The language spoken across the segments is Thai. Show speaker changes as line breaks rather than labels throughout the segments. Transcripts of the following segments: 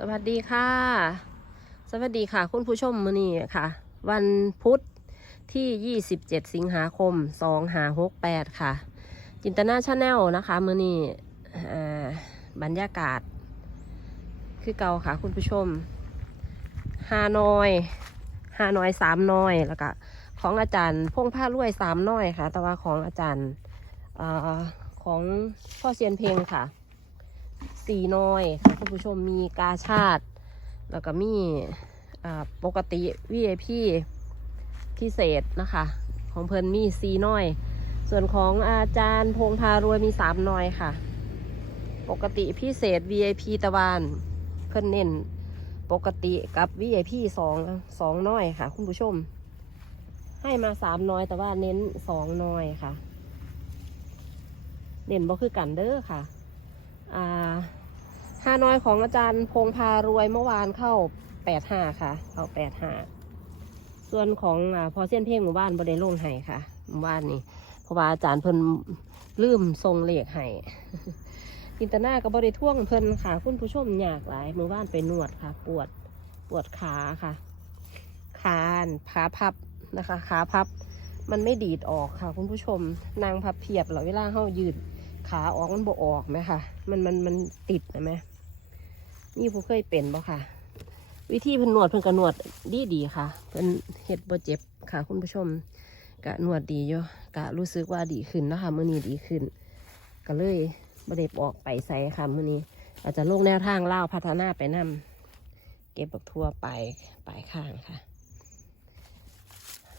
สวัสดีค่ะ สวัสดีค่ะ คุณผู้ชมมือนี้ค่ะ วันพุธที่ 27 สิงหาคม 2568 ค่ะ จินตนาชาแนลนะคะมือนี้บรรยากาศ คือเก่าค่ะ คุณผู้ชมฮานอยฮานอยสามน้อยแล้วก็ของอาจารย์พงผ้ารวยสามน้อยค่ะ แต่ว่าของอาจารย์อของพ่อเซียนเพลงค่ะ สีน้อยค่ะคุณผู้ชมมีกาชาติ แล้วก็มีปกติ VIP พิเศษนะคะ ของเพิ่นมีสีน้อย ส่วนของอาจารย์พงพารวยมีสามน้อยค่ะ ปกติพิเศษ VIP ตะวันเพิ่นเน้นปกติกับ VIP สองสองน้อยค่ะ คุณผู้ชม ให้มาสามน้อยแต่ว่าเน้นสองน้อยค่ะ เน้นบ่คือกันเด้อค่ะ อ่า ฮานอยของอาจารย์พงพารวยเมื่อวานเข้าแปดห้าค่ะ เข้าแปดห้าส่วนของอพอเส้นเพลงหมู่บ้านบไดลงไห้ค่ะหมู่บ้านนี่เพราะว่าอาจารย์เพิ่นลืมทรงเหล็กไห้จินตนากับบริท่วงเพิ่นค่ะ คุณผู้ชมอยากหลายหมู่บ้านไปนวดค่ะ ปวดปวดขาค่ะขาขาพับนะคะขาพับ มันไม่ดีดออกค่ะ คุณผู้ชมนางพับเพียบเหรอเวลาเข้ายืดขาออกมันบ่ออกไหมค่ะมันมันมันติดไหม นี่ผู้เคยเป็นบ่ค่ะ วิธีเพิ่นนวดเพิ่นก็นวดดีดีค่ะ เพิ่นเฮ็ดบ่เจ็บค่ะ คุณผู้ชมกะนวดดีอยู่กะรู้สึกว่าดีขึ้นนะคะมื้อนี้ดีขึ้น ก็เลยบ่ได้ออกไปใส่ค่ะมื้อนี้ อาจจะลงแนวทางเล่าพัฒนาไปนํเก็บบักทั่วไปปลายข้างค่ะ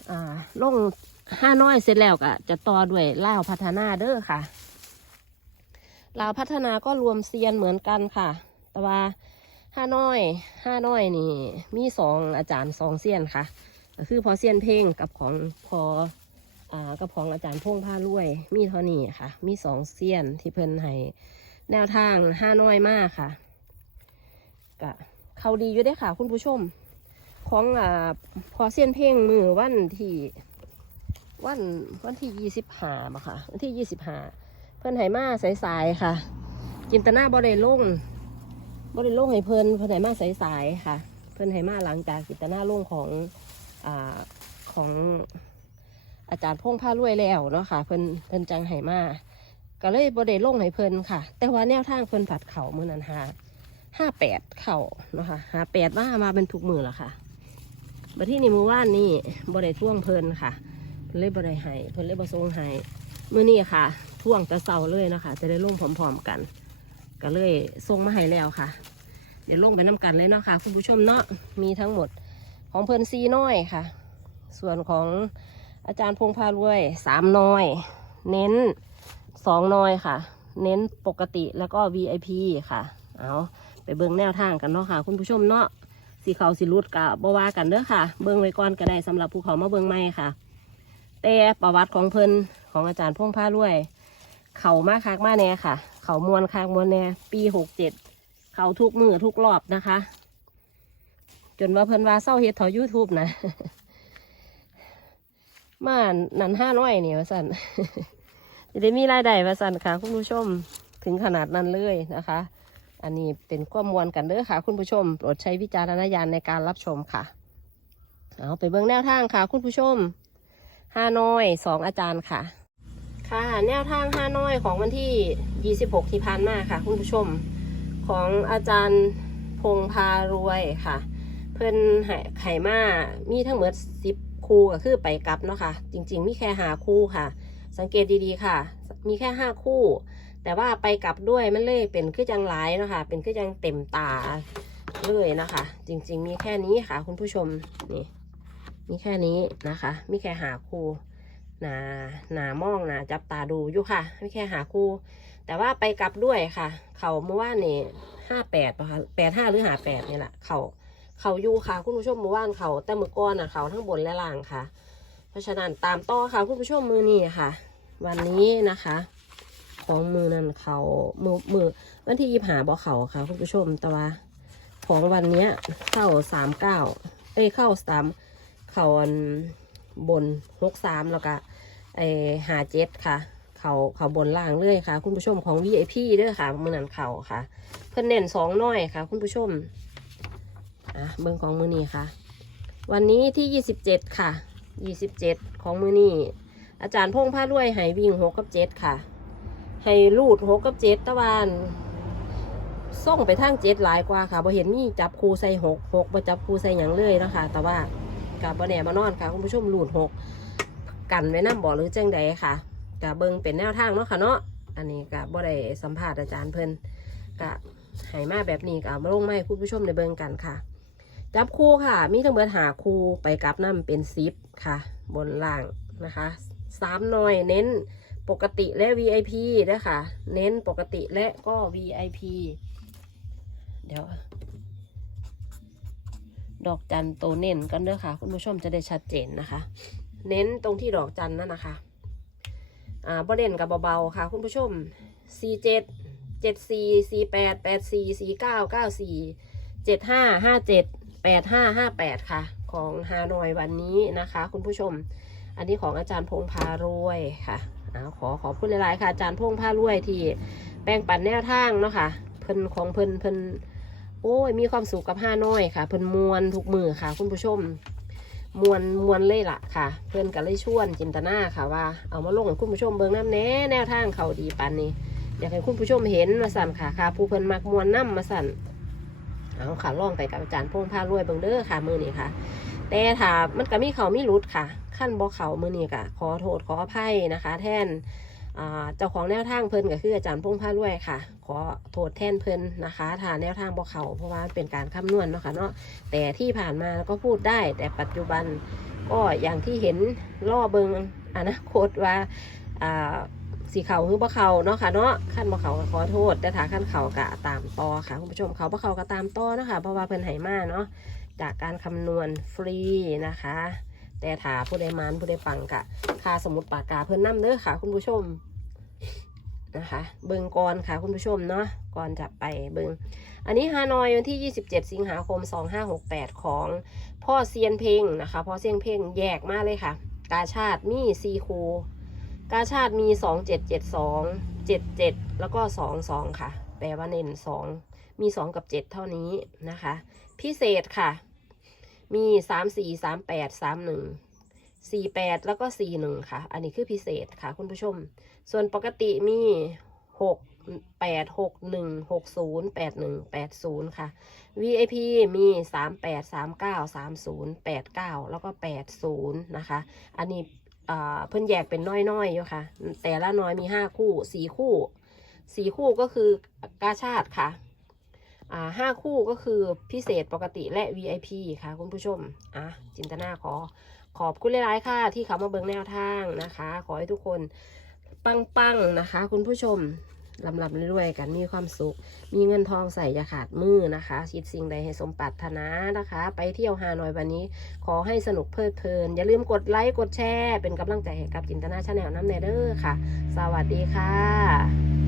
อ่าลงห้าน้อยเสร็จแล้วก็จะต่อด้วยเล่าพัฒนาเด้อค่ะลาวพัฒนาก็รวมเซียนเหมือนกันค่ะ แต่ว่า ห้าน้อยห้าน้อยนี่ มีสองอาจารย์สองเซียนค่ะก็คือพอเซียนเพลงกับของพออ่ากับของอาจารย์พงผ้ารวยมีเท่านี้ค่ะ มีสองเซียนที่เพิ่นให้แนวทางห้าน้อยมากค่ะก็เขาดีอยู่ได้ค่ะ คุณผู้ชม ของอ่าพอเซียนเพลงมือวันที่วันวันที่ยี่สิบห้าะค่ะ วันที่ยี่สิบห้าเพิ่นไหมาสายๆค่ะจินตนาบ่ได้ลง บ่ได้ลงให้เพิ่นเพิ่นไหมาสายๆค่ะ เพิ่นไหมาหลังจากจิตนาลงของอของอาจารย์พงผ้ารวยแล้วเนาะค่ะ เพิ่นเพิ่นจังไหมาก็เลยบ่ได้ลงให้เพิ่นค่ะ แต่ว่าแนวทางเพิ่นผัดเข่ามือนันหาห้าแปดเข่าเนาะค่ะหาแปดมามาเป็นทุกมือละค่ะบัดที่นี่มื้อวานนี่บ่ได้ท่วงเพิ่นค่ะเพิ่นเลยบ่ได้ให้เพิ่นเลยบ่ส่งให้มื่อนี้ค่ะท่วงจะเสาเลยนะคะจะได้ลงพร้อมๆกัน ก็เลยส่งมาให้แล้วค่ะ เดี๋ยวลงไปน้ำกันเลยเนาะค่ะ คุณผู้ชมเนาะมีทั้งหมดของเพลินซีน้อยค่ะ ส่วนของอาจารย์พงพารวยสามน้อย เน้นสองน้อยค่ะ เน้นปกติแล้วก็ VIP ค่ะ เอาไปเบิ่งแนวทางกันเนาะค่ะ คุณผู้ชมเนาะสีเขาสีรุดกะบว่ากันเด้อค่ะ เบิ่งไว้ก่อนก็ได้สำหรับภูเขามาเบิ่งใหม่ค่ะ แต่ประวัติของเพิ่นของอาจารย์พงษ์ผ้ารวย เขามาคักมาแน่ค่ะ เขามวนคักมวนแน่ปีหกเจ็ดเขาทุกมือทุกรอบนะคะ จนว่าเพิ่นว่าเศร้าเฮ็ดถายูทูบนะมานันห้าน้อยนี่ว่าสันจะได้มีรายได้ว่าสันค่ะ คุณผู้ชมถึงขนาดนั้นเลยนะคะ อันนี้เป็นความมวลกันเด้อค่ะ คุณผู้ชมโปรดใช้วิจารณญาณในการรับชมค่ะ เอาไปเบิ่งแนวทางค่ะ คุณผู้ชมฮาน้อยสองอาจารย์ค่ะ ค่ะ แนวทางฮานอยของวันที่ 26 ที่ผ่านมาค่ะ คุณผู้ชมของอาจารย์พงพารวยค่ะ เพิ่นไห่ไข่มามีทั้งหมด 10 คู่ก็คือไปกลับเนาะค่ะ จริง ๆ มีแค่หาคู่ค่ะ สังเกตดีๆค่ะ มีแค่ 5 คู่ แต่ว่าไปกลับด้วยมันเลยเป็นคือจังหลายเนาะค่ะ เป็นคือจังเต็มตาเลยนะคะ จริง ๆ มีแค่นี้ค่ะ คุณผู้ชมนี่มีแค่นี้นะคะ มีแค่หาครู หนาหนามองหนาจับตาดูอยู่ค่ะ ไมีแค่หาครูแต่ว่าไปกลับด้วยค่ะ เขาเมื่อวานนี่ห้าแปดป่ะคะแปดห้าหรือหาแปดนี่แหละเขาเขาอยู่ค่ะ คุณผู้ชมเมื่อวานเขาแต่เมื่อก่อนอะเขาทั้งบนและล่างค่ะ เพราะฉะนั้นตามต่อค่ะ คุณผู้ชมมือนี้ค่ะ วันนี้นะคะ ของมือนั้นเขามือมือวันที่ยี่หาบอเขาค่ะ คุณผู้ชมแต่ว่าของวันนี้เข้าสามเก้าเอ้ยเข้าสามเขาอัน บนหกสามแล้วก็ไอหาเจ็ดค่ะ เขาเขาเขาบนล่างเลยค่ะ คุณผู้ชมของ VIP เด้อค่ะมือนันเขาค่ะ เพิ่นเน้นสองน้อยค่ะ คุณผู้ชมอะเบิ่งของมือนี้ค่ะ วันนี้ที่ยี่สิบเจ็ดค่ะยี่สิบเจ็ดของมือนี้อาจารย์พงษ์ผ้ารวยให้วิ่งหกกับเจ็ดค่ะให้รูดหกกับเจ็ดตะวันส่งไปทางเจ็ดหลายกว่าค่ะบ่เห็นมีจับครูใส่หกหกบ่จับครูใส่หยังเลยนะคะแต่ว่า กับบ่แน่มานอนค่ะคุณผู้ชมรูดหกกันไว้น้ำบ่อหรือแจังใดค่ะกะเบิงเป็นแนวทางเนาะค่ะเนาะอันนี้กะบ่ได้สัมภาษณ์อาจารย์เพิ่นกะให้มาแบบนี้กะมาลงไม้คุณผู้ชมได้เบิงกันค่ะ จับคู่ค่ะ มีทั้งเบิดหาคู่ไปกลับน้ำเป็นซิปค่ะ บนล่างนะคะสามหน่อยเน้นปกติและ VIP นะคะเน้นปกติและก็ VIP เดี๋ยว ดอกจันโตเน้นกันเด้อค่ะ คุณผู้ชมจะได้ชัดเจนนะคะ เน้นตรงที่ดอกจันนั่นนะคะ อ่าประเด็นกับเบาๆค่ะ คุณผู้ชม C7 74 48 84 49 94เจ็ดห้าห้าเจ็ดแปดห้าห้าแปดค่ะ ของฮานอยวันนี้นะคะ คุณผู้ชม อันนี้ของอาจารย์พงพารวยค่ะเอาขอขอพูดหลายๆค่ะอาจารย์พงพารวยที่แบ่งปันแนวทางเนาะค่ะ เพิ่นของเพิ่นเพิ่น โอ้ยมีความสุขกับห้าน้อยค่ะ เพิ่นมวนทุกมือค่ะ คุณผู้ชมมวนมวนเลยล่ะค่ะ เพิ่นก็เลยชวนจินตนาค่ะว่าเอามาลงให้คุณผู้ชมเบิ่งน้ำแน่แนวทางเขาดีปานนี้อยากให้คุณผู้ชมเห็นมาสั่นค่ะค่ะผู้เพิ่นมักมวนน้ำมาสั่นเอาค่ะล่องไปกับอาจารย์พงพารวยเบิ่งเด้อค่ะมือนี้ค่ะ แต่ถามมันก็มีเขามีรุดค่ะ ขั้นบ่เขามือนี้ก็ขอโทษขออภัยนะคะ แทน เจ้าของแนวทางเพิ่นก็คืออาจารย์พงษ์พารวยค่ะ ขอโทษแทนเพิ่นนะคะถ้าแนวทางบ่เขาเพราะว่าเป็นการคำนวณเนาะค่ะเนาะแต่ที่ผ่านมาก็พูดได้ แต่ปัจจุบันก็อย่างที่เห็นล่อเบิงอนาคตว่าสีเขาคือบ่เขาเนาะค่ะเนาะขั้นบ่เขาก็ขอโทษ แต่ถ้าขั้นเขาก็ตามต่อค่ะคุณผู้ชมเขาบ่เขาก็ตามต่อนะคะเพราะว่าเพิ่นให้มาเนาะจากการคำนวณฟรีนะคะ แต่ถ้าผู้ใดมันผู้ใดปังกะค่าสมุดปากกาเพิ่นนํเด้อค่ะ คุณผู้ชมนะคะ เบิงก่อนค่ะคุณผู้ชมเนาะก่อนจะไปเบิงอันนี้ฮานอยวันที่ 27 สิงหาคม 2568 ของพ่อเซียนเพลงนะคะ พ่อเซียนเพลงแยกมาเลยค่ะ กาชาติมีซีคูกาชาติมีสองเจ็ดเจ็ดสองเจ็ดเจ็ดแล้วก็สองสองค่ะ แปลว่าเน้นสองมีสองกับเจ็ดเท่านี้นะคะ พิเศษค่ะ มีสามสี่สามแปดสามหนึ่งสี่แปดแล้วก็สี่หนึ่งค่ะ อันนี้คือพิเศษค่ะคุณผู้ชม ส่วนปกติมีหกแปดหกหนึ่งหกศูนย์แปดหนึ่งแปดศูนย์ค่ะ VIP มีสามแปดสามเก้าสามศูนย์แปดเก้าแล้วก็แปดศูนย์นะคะ อันนี้เพิ่นแยกเป็นน้อยๆอยู่ค่ะ แต่ละน้อยมีห้าคู่สี่คู่สี่คู่ก็คือกาชาติค่ะ ห้าคู่ก็คือพิเศษปกติและ VIP ค่ะคุณผู้ชม อะ จินตนาขอขอบคุณหลายๆค่ะ ที่เขามาเบิงแนวทางนะคะ ขอให้ทุกคนปังๆนะคะ คุณผู้ชมลำลำรวยๆกันมีความสุข มีเงินทองใส่อยาขาดมือนะคะคิดสิ่งใดให้สมปรารถนานะคะ ไปเที่ยวฮานอยวันนี้ ขอให้สนุกเพลิดเพลิน อย่าลืมกดไลค์กดแชร์ เป็นกำลังใจให้กับจินตนาชาแนลน้ำเนเดอร์ค่ะ สวัสดีค่ะ